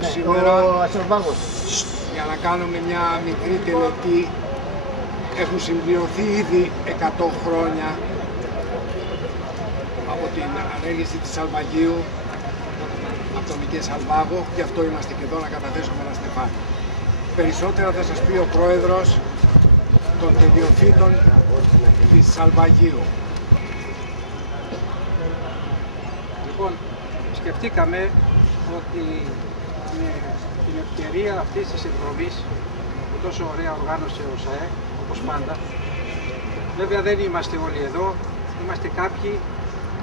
Σήμερα, ο για να κάνουμε μια μικρή τελετή, έχουν συμπληρωθεί ήδη 100 χρόνια από την ανέλυση της Σαλβαγίου, από τον Μικέ Σαλβάγο, γι' αυτό είμαστε και εδώ να καταθέσουμε ένα στεφάνι. Περισσότερα θα σας πει ο πρόεδρος των τελειοφύτων της Σαλβαγίου. Λοιπόν, σκεφτήκαμε ότι με την ευκαιρία αυτής της εκδρομής που τόσο ωραία οργάνωσε ο ΣΑΕ, όπως πάντα, βέβαια δεν είμαστε όλοι εδώ, είμαστε κάποιοι,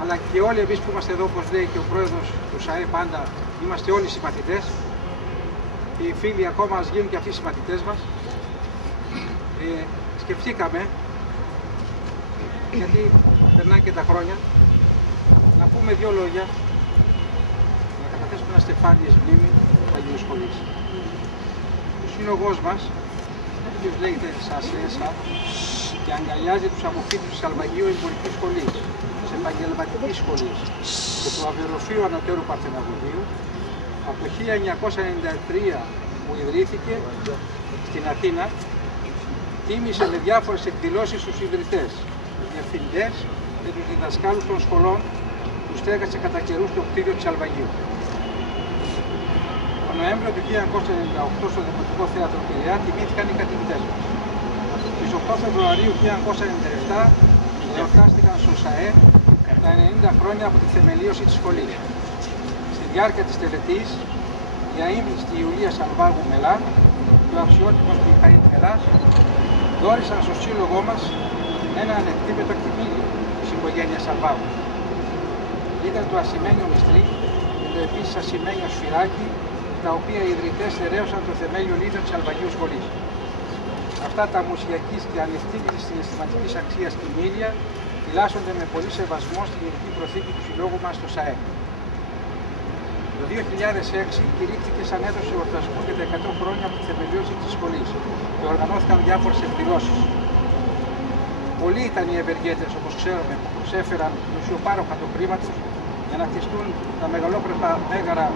αλλά και όλοι εμείς που είμαστε εδώ, όπως λέει και ο πρόεδρος του ΣΑΕ πάντα, είμαστε όλοι συμμαθητές. Οι φίλοι ακόμα ας γίνουν και αυτοί οι συμμαθητές μας. Σκεφτήκαμε, γιατί περνάνε και τα χρόνια, να πούμε δύο λόγια, να καταθέσουμε ένα στεφάνι εις μνήμη του Αγίου Σχολής. Ο σύλλογός μας, ο οποίος λέγεται ΣΑΣΕΣΑ και αγκαλιάζει τους αποφύτους της Σαλβαγίου Εμπορικής Σχολής, της Επαγγελματικής Σχολής και του Αβεροφείου Ανωτέρου Παρθεναγωγείου, από το 1993 που ιδρύθηκε στην Αθήνα, τίμησε με διάφορες εκδηλώσεις τους ιδρυτές, τους διευθυντές και τους διδασκάλους των σχολών που στέγασε κατά καιρούς στο κτίριο της Σαλβαγίου. Το Νοέμβριο του 1998 στο Δημοτικό Θέατρο Πειραιά τιμήθηκαν οι κατοικητές μας. Στις 8 Φεβρουαρίου 1997 εορτάστηκαν στο ΣΑΕ τα 90 χρόνια από τη θεμελίωση της σχολής. Στη διάρκεια της τελετής, η αείμνηστη Ιουλία Σαλβάγου Μελά και ο αξιότιμος Μιχαήλ Μελάς δώρισαν στο σύλλογό μας ένα ανεκτήμητο κτημήλιο της οικογένειας Σαλβάγου. Ήταν το ασημένιο μυστρί και το επίσης ασημένιο σφυράκι, τα οποία οι ιδρυτές στερέωσαν το θεμέλιο λίθο της Σαλβαγίου Σχολής. Αυτά τα μουσιακής και ανεκτήμητης συναισθηματικής αξίας κτημήλια φυλάσσονται με πολύ σεβασμό στην ειδική προθήκη του συλλόγου μας στο ΣΑΕ. Το 2006 κηρύχθηκε σαν έτος εορτασμού για τα 100 χρόνια από τη θεμελίωση της σχολής και οργανώθηκαν διάφορες εκδηλώσεις. Πολλοί ήταν οι ευεργέτες, όπως ξέρουμε, που προσέφεραν ουσιοπάροχα το χρήμα τους για να χτιστούν τα μεγαλόπρεπα μέγαρα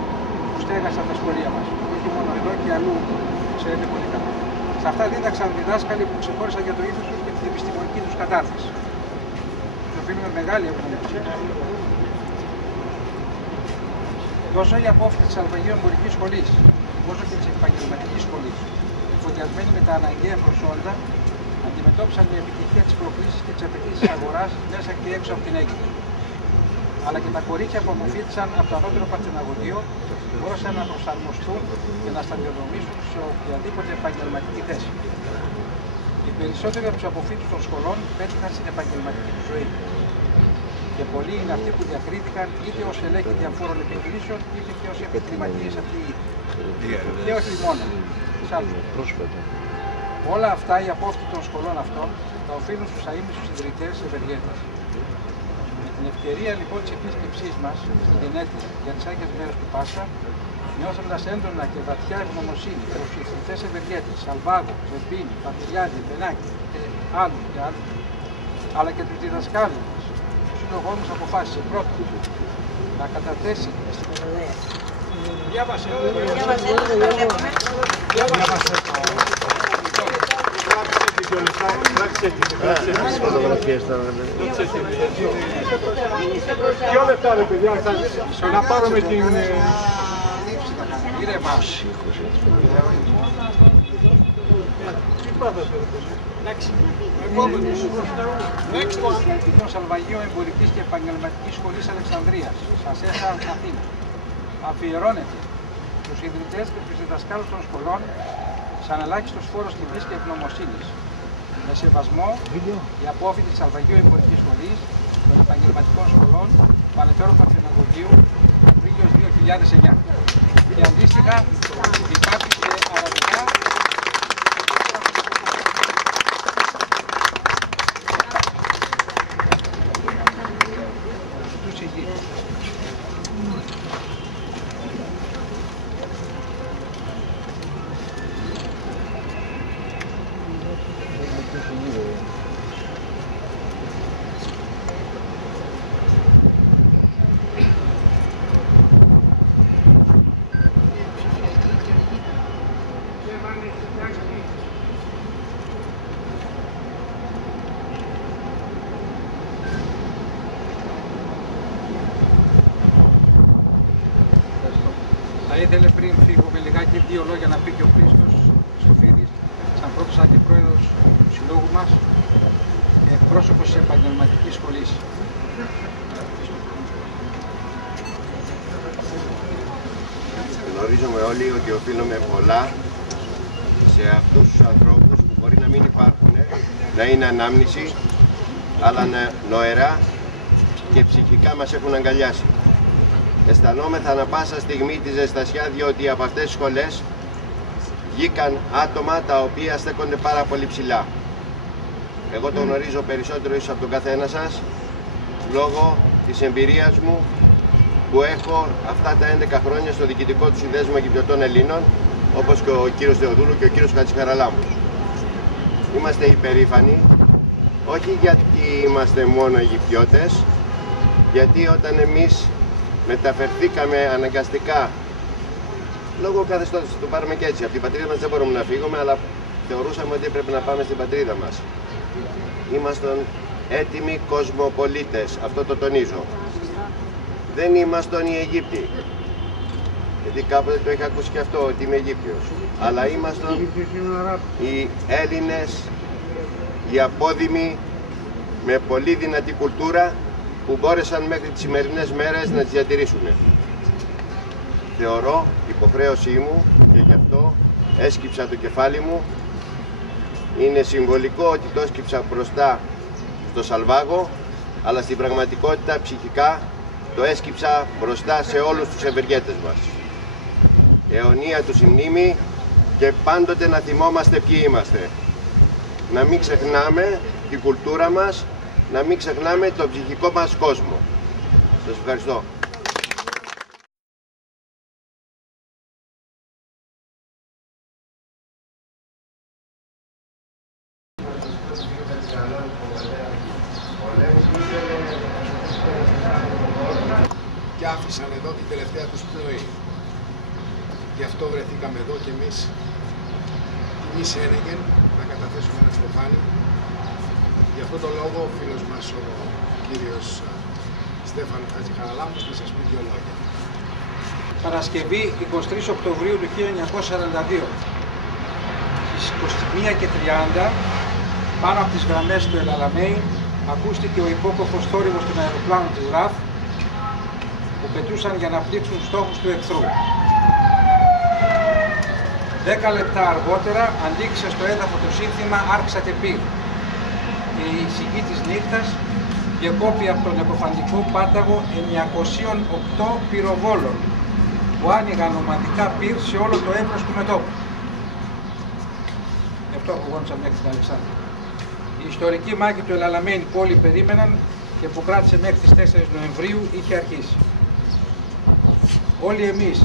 που στέγασαν τα σχολεία μας. Όχι μόνο εδώ και αλλού, ξέρετε πολύ καλά. Σε αυτά δίδαξαν διδάσκαλοι που ξεχώρισαν για το ήθος τους και την επιστημονική τους κατάρτιση. Τους οφείλουμε μεγάλη ευγνωμοσύνη. Τόσο οι απόφοιτοι της Σαλβαγίου Εμπορικής Σχολής, όσο και της Επαγγελματικής Σχολής, εφοδιασμένοι με τα αναγκαία προσόντα, αντιμετώπισαν με επιτυχία τις προκλήσεις και τις απαιτήσεις της αγοράς μέσα και έξω από την Αίγυπτο. Αλλά και τα κορίτσια που αποφύτησαν από το ανώτερο Παρθεναγωγείο μπόρεσαν να προσαρμοστούν και να σταδιοδρομήσουν σε οποιαδήποτε επαγγελματική θέση. Οι περισσότεροι από τους αποφύτους των σχολών πέτυχαν στην επαγγελματική του ζωή. Και πολλοί είναι αυτοί που διακρίθηκαν είτε ως ελέγχοι διαφόρων επιχειρήσεων, είτε και ως επιχειρηματίες αυτοί οι ίδιοι. Και όχι μόνο. Όλα αυτά οι απόφοιτοι των σχολών αυτών τα οφείλουν στους αείμνηστους ιδρυτές ευεργέτες. Με την ευκαιρία λοιπόν της επίσκεψής μας στην Γενέτη για τις Άγιες Μέρες του Πάσχα, νιώθοντας έντονα και βαθιά ευγνωμοσύνη προς τους ιδρυτές ευεργέτες Σαλβάγο, Ζεμπίνη, Παπηλιάδη, Μπενάκη και άλλους, αλλά και τους διδασκάλους μας. Ο σύλλογός μας αποφάσισε πρώτον να καταθέσει Διάβασε Ποιο λεπτά ρε παιδιά, να πάρουμε την... Ήρεμα. Το Σαλβαγείο Εμπορικής και Επαγγελματικής Σχολής Αλεξανδρίας, ΣΑΣΕΣΑ Αθήνα, αφιερώνεται στους ιδρυτές και τους διδασκάλους των σχολών σαν ελάχιστος φόρος τιμής και ευγνωμοσύνης. Με σεβασμό, οι απόφοιτοι της Σαλβαγίου Εμπορικής Σχολής, των επαγγελματικών σχολών του Ανωτέρου Παρθεναγωγείου, Απρίλιος 2009. Και αντίστοιχα υπάρχει και αραβικά. Θα ήθελε πριν φύγουμε λιγάκι δύο λόγια να πει και ο Χρήστος Χριστοφίδης, σαν πρώτος αντιπρόεδρος του συλλόγου μας και εκπρόσωπος της επαγγελματικής σχολής. Γνωρίζουμε όλοι ότι οφείλουμε πολλά σε αυτούς τους ανθρώπους που μπορεί να μην υπάρχουν, να είναι ανάμνηση, αλλά νοερά και ψυχικά μας έχουν αγκαλιάσει. Αισθανόμεθα ανα πάσα στιγμή τη ζεστασιά, διότι από αυτές τις σχολές βγήκαν άτομα τα οποία στέκονται πάρα πολύ ψηλά. Εγώ το γνωρίζω περισσότερο ίσως από τον καθένα σας, λόγω της εμπειρίας μου που έχω αυτά τα 11 χρόνια στο διοικητικό του Συνδέσμου Αιγυπτιωτών Ελλήνων, όπως και ο κύριος Θεοδούλου και ο κύριος Χατζηχαραλάμπους. Είμαστε υπερήφανοι, όχι γιατί είμαστε μόνο Αιγυπτιώτες, γιατί όταν εμείς μεταφερθήκαμε αναγκαστικά, λόγω καθεστώτος, το πάρουμε και έτσι, από την πατρίδα μας δεν μπορούμε να φύγουμε, αλλά θεωρούσαμε ότι έπρεπε να πάμε στην πατρίδα μας. Ήμασταν έτοιμοι κοσμοπολίτες, αυτό το τονίζω. Δεν ήμασταν οι Αιγύπτιοι, γιατί κάποτε το είχα ακούσει και αυτό, ότι είμαι Αιγύπτιος. Αλλά ήμασταν οι Έλληνες, οι απόδημοι, με πολύ δυνατή κουλτούρα, που μπόρεσαν μέχρι τις σημερινές μέρες να τις διατηρήσουν. Θεωρώ υποχρέωσή μου, και γι' αυτό έσκυψα το κεφάλι μου, είναι συμβολικό ότι το έσκυψα μπροστά στο Σαλβάγο, αλλά στην πραγματικότητα ψυχικά το έσκυψα μπροστά σε όλους τους ευεργέτες μας. Αιωνία τους η μνήμη και πάντοτε να θυμόμαστε ποιοι είμαστε. Να μην ξεχνάμε την κουλτούρα μας, να μην ξεχνάμε τον ψυχικό μας κόσμο. Σας ευχαριστώ. Και άφησαν εδώ την τελευταία τους πνοή. Γι' αυτό βρεθήκαμε εδώ κι εμείς, τιμή Σένεγγεν, να καταθέσουμε ένα στεφάνι. Γι' αυτό το λόγο ο φίλος μας, ο κύριος Στέφανος Χατζηχαραλάμπους, θα σας πει δύο λόγια. Παρασκευή 23 Οκτωβρίου του 1942. Στις 21:30, πάνω από τις γραμμές του El-Alamein, ακούστηκε ο υπόκοφος θόρυβος των αεροπλάνων της ΡΑΦ, που πετούσαν για να πλήξουν στόχους του εχθρού. 10 λεπτά αργότερα αντίκεισε στο έδαφο το σύνθημα «Άρχισατε πυρ» και η σιγή της νύχτας διακόπη από τον εκοφαντικό πάταγο 908 πυροβόλων που άνοιγαν ομαδικά πυρ σε όλο το εύρος του μετώπου. Γι' αυτό ακουγόντουσαν μέχρι την Αλεξάνδρεια. Η ιστορική μάχη του El-Alamein που όλοι περίμεναν και που κράτησε μέχρι τις 4 Νοεμβρίου είχε αρχίσει. Όλοι εμείς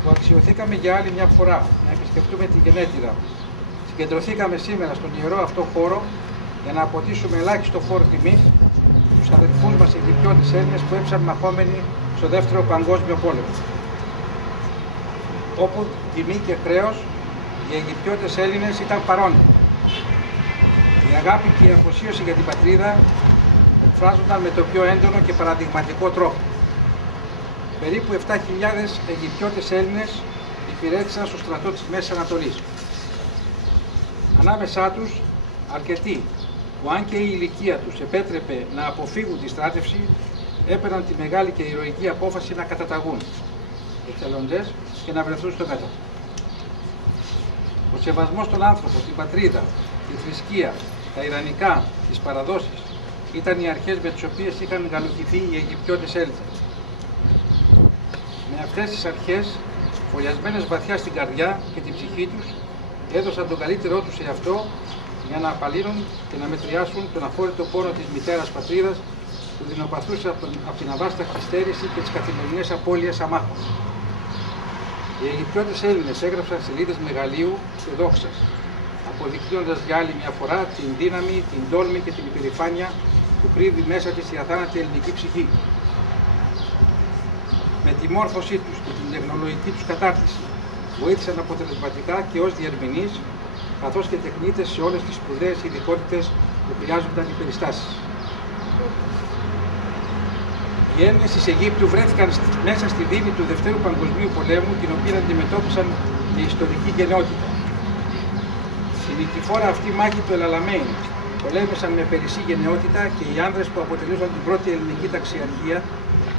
που αξιωθήκαμε για άλλη μια φορά να επισκεφτούμε την γενέτειρα, συγκεντρωθήκαμε σήμερα στον ιερό αυτό χώρο για να αποτίσουμε ελάχιστο φόρο τιμής στους αδελφούς μας Αιγυπτιώτες Έλληνες που έψαν μαχόμενοι στο Δεύτερο Παγκόσμιο Πόλεμο. Όπου τιμή και χρέος οι Αιγυπτιώτες Έλληνες ήταν παρόντες. Η αγάπη και η αφοσίωση για την πατρίδα εκφράζονταν με το πιο έντονο και παραδειγματικό τρόπο. Περίπου 7.000 Αιγυπτιώτες Έλληνες υπηρέτησαν στο στρατό της Μέσης Ανατολής. Ανάμεσά τους αρκετοί που αν και η ηλικία τους επέτρεπε να αποφύγουν τη στράτευση, έπαιρναν τη μεγάλη και ηρωική απόφαση να καταταγούν εθελοντές και να βρεθούν στο μέτωπο. Ο σεβασμός στον άνθρωπο, την πατρίδα, τη θρησκεία, τα ιδανικά, τις παραδόσεις ήταν οι αρχές με τις οποίες είχαν γαλουχηθεί οι Αιγυπτιώτες Έλληνες. Με αυτές τις αρχές, φωλιασμένες βαθιά στην καρδιά και την ψυχή τους, έδωσαν τον καλύτερό τους σε αυτό για να απαλύνουν και να μετριάσουν τον αφόρητο πόνο της μητέρας πατρίδας που δεινοπαθούσε από την αβάσταχτη στέρηση και τις καθημερινές απώλειες αμάχων. Οι Αιγυπτιώτες Έλληνες έγραψαν σελίδες μεγαλείου και δόξας, αποδεικνύοντας για άλλη μια φορά την δύναμη, την τόλμη και την υπερηφάνεια που κρύβει μέσα της η αθάνατη ελληνική ψυχή. Με τη μόρφωσή τους και την τεχνολογική τους κατάρτιση βοήθησαν αποτελεσματικά και ως διερμηνείς, καθώς και τεχνίτες σε όλες τις σπουδαίες ειδικότητες που χρειάζονταν οι περιστάσεις. Οι Οι Έλληνες της Αιγύπτου βρέθηκαν μέσα στη δίνη του Δευτέρου Παγκοσμίου Πολέμου, την οποία αντιμετώπισαν με ιστορική γενναιότητα. Στη νικηφόρα αυτή μάχη του Ελαλαμέιν πολέμησαν με περισσή γενναιότητα και οι άνδρες που αποτελούσαν την πρώτη ελληνική ταξιαρχία,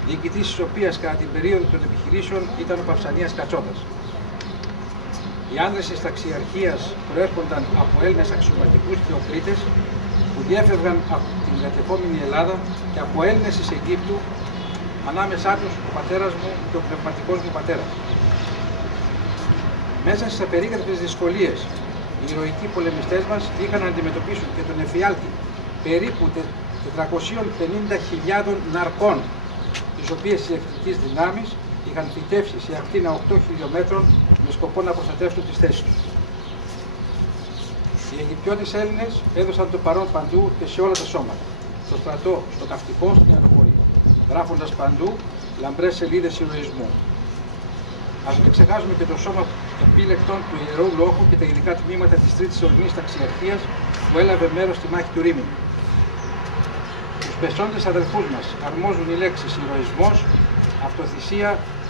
διοικητής της οποίας κατά την περίοδο των επιχειρήσεων ήταν ο Παυσανίας Κατσότας. Οι άνδρες της ταξιαρχίας προέρχονταν από Έλληνες αξιωματικούς και οπλίτες που διέφευγαν από την κατεχόμενη Ελλάδα και από Έλληνες της Αιγύπτου, ανάμεσά τους ο πατέρας μου και ο πνευματικός μου πατέρας. Μέσα στις απερίγραπτες δυσκολίες, οι ηρωικοί πολεμιστές μας είχαν να αντιμετωπίσουν και τον εφιάλτη περίπου 450.000 ναρκών, τις οποίες οι εχθρικές δυνάμεις είχαν φυτέψει σε ακτίνα 8 χιλιόμετρων με σκοπό να προστατεύσουν τις θέσεις τους. Οι Αιγυπτιώτες Έλληνες έδωσαν το παρόν παντού και σε όλα τα σώματα, στο στρατό, στο ναυτικό, στην αεροπορία, γράφοντας παντού λαμπρές σελίδες ηρωισμού. Ας μην ξεχάσουμε και το σώμα επίλεκτων του Ιερού Λόχου και τα ειδικά τμήματα της Τρίτης Ορεινής Ταξιαρχίας που έλαβε μέρος στη μάχη του Ρήμινου. Τους πεσόντες αδελφούς μας αρμόζουν οι λέξεις ηρωισμός, αυτοθυσία,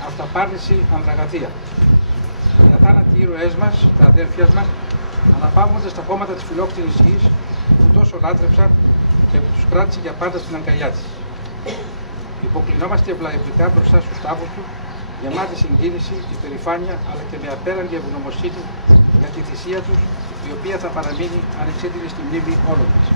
αυταπάρνηση, ανδραγαθία. Οι αθάνατοι ήρωές μας, τα αδέρφια μας, αναπαύονται στα χώματα της φιλόκτηνης γης που τόσο λάτρεψαν και που τους κράτησε για πάντα στην αγκαλιά της. Υποκλεινόμαστε ευλαβικά μπροστά στους τάφους του, γεμάτη συγκίνηση, υπερηφάνεια αλλά και με απέραντη ευγνωμοσύνη για τη θυσία τους, η οποία θα παραμείνει ανεξίτηλη στη μνήμη όλων μας.